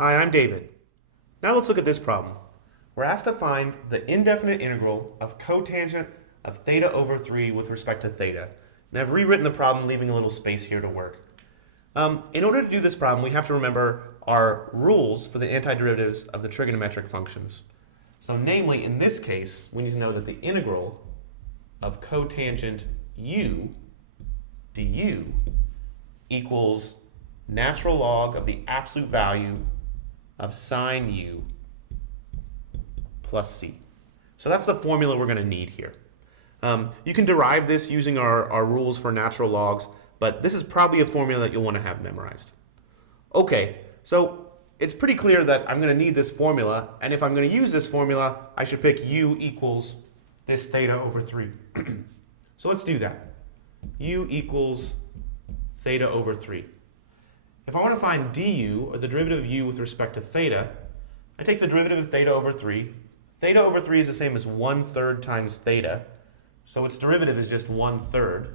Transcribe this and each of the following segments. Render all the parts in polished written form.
Hi, I'm David. Now let's look at this problem. We're asked to find the indefinite integral of cotangent of theta over 3 with respect to theta. And I've rewritten the problem, leaving a little space here to work. In order to do this problem, we have to remember our rules for the antiderivatives of the trigonometric functions. So namely, in this case, we need to know that the integral of cotangent u du equals natural log of the absolute value of sine u plus c. So that's the formula we're going to need here. You can derive this using our rules for natural logs, but this is probably a formula that you'll want to have memorized. Okay, so it's pretty clear that I'm going to need this formula, and if I'm going to use this formula, I should pick u equals this theta over 3. So let's do that. U equals theta over 3. If I want to find du, or the derivative of u with respect to theta, I take the derivative of theta over 3. Theta over 3 is the same as 1/3 times theta, so its derivative is just 1/3.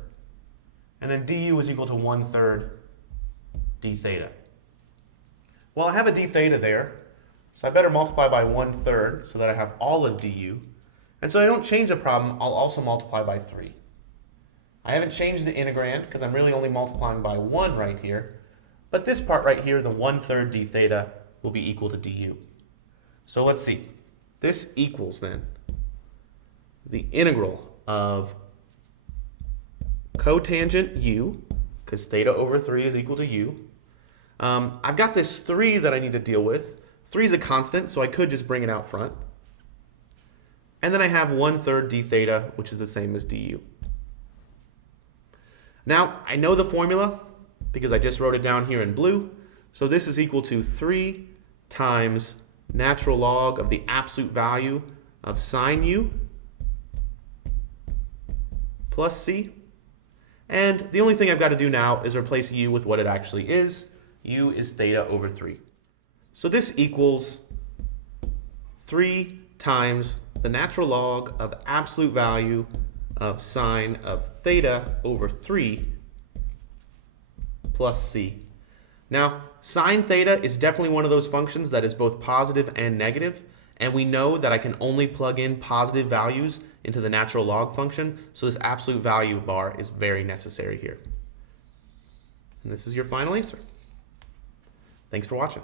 And then du is equal to 1/3 d theta. Well, I have a d theta there, so I better multiply by 1/3 so that I have all of du. And so I don't change the problem, I'll also multiply by 3. I haven't changed the integrand because I'm really only multiplying by 1 right here. But this part right here, the 1/3 d theta, will be equal to du. So let's see. This equals then the integral of cotangent u, because theta over 3 is equal to u. I've got this 3 that I need to deal with. 3 is a constant, so I could just bring it out front. And then I have 1/3 d theta, which is the same as du. Now, I know the formula because I just wrote it down here in blue. So this is equal to 3 times natural log of the absolute value of sine u plus c. And the only thing I've got to do now is replace u with what it actually is. U is theta over 3. So this equals 3 times the natural log of absolute value of sine of theta over 3 plus c. Now, sine theta is definitely one of those functions that is both positive and negative, and we know that I can only plug in positive values into the natural log function, so this absolute value bar is very necessary here. And this is your final answer. Thanks for watching.